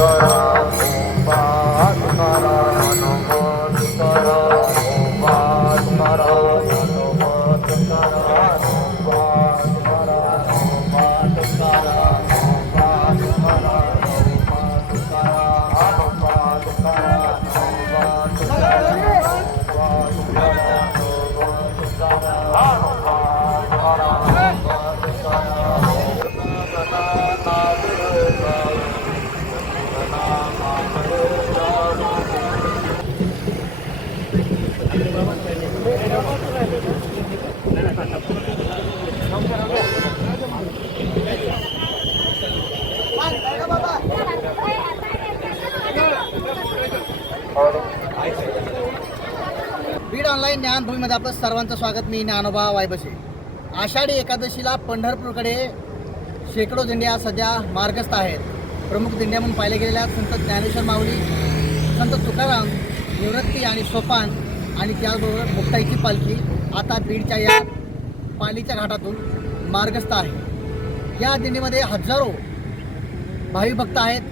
Hanuman, Hanuman, Hanuman, Beed online ज्ञानभूमीमध्ये आपलं सर्वांचं स्वागत. मी ज्ञानोबा वायबसे. आषाढी एकादशीला पंढरपूरकडे शेकडो दिंड्या सध्या मार्गस्थ आहेत. प्रमुख दिंड्या म्हणून पाहिल्या गेलेल्या संत ज्ञानेश्वर माऊली संत तुकाराम निवृत्ती आणि सोपान आणि त्याचबरोबर मुक्ताईची पालखी आता बीडच्या या पालीच्या घाटातून मार्गस्थ आहे. या दिंडीमध्ये हजारो भाविक भक्त आहेत.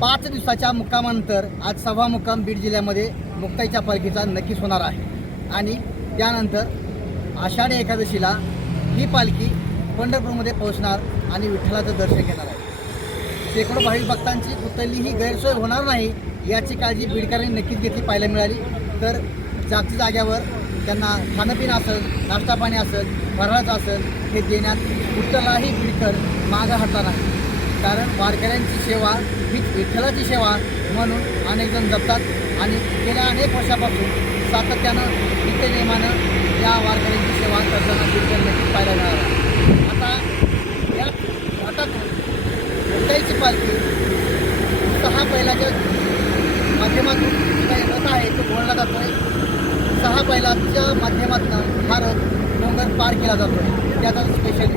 पाच दिवसाच्या मुक्कामानंतर आज सव्वा मुक्काम बीड जिल्ह्यामध्ये मुक्ताईच्या पालखीचा नक्कीच होणार आहे. आणि त्यानंतर आषाढी एकादशीला ही पालखी पंढरपूरमध्ये पोहोचणार आणि विठ्ठलाचं दर्शन घेणार आहे. शेकडो भाविक भक्तांची कुठलीही ही गैरसोय होणार नाही याची काळजी बीडकरांनी नक्कीच घेतली पाहायला मिळाली. तर जागच्या जाग्यावर त्यांना खाणंपिणं असेल नाश्ता पाणी असेल फराळाचं असेल हे देण्यात कुठलाही बीडकर मागं हटला नाही. कारण वारकऱ्यांची सेवा ही विठ्ठलाची सेवा म्हणून अनेक जण जपतात. आणि गेल्या अनेक वर्षापासून सातत्यानं नित्यनियमानं या वारकऱ्यांची सेवा करताना बीडकर नक्कीच पाहायला मिळाला. आता या घाटातून मुंबईची पालखी सहा बैलाच्या माध्यमातून काही रथ आहे. तो बोलला जातोय. सहा बैलाच्या माध्यमातून हा रथ डोंगर पार केला जातो त्याचा स्पेशल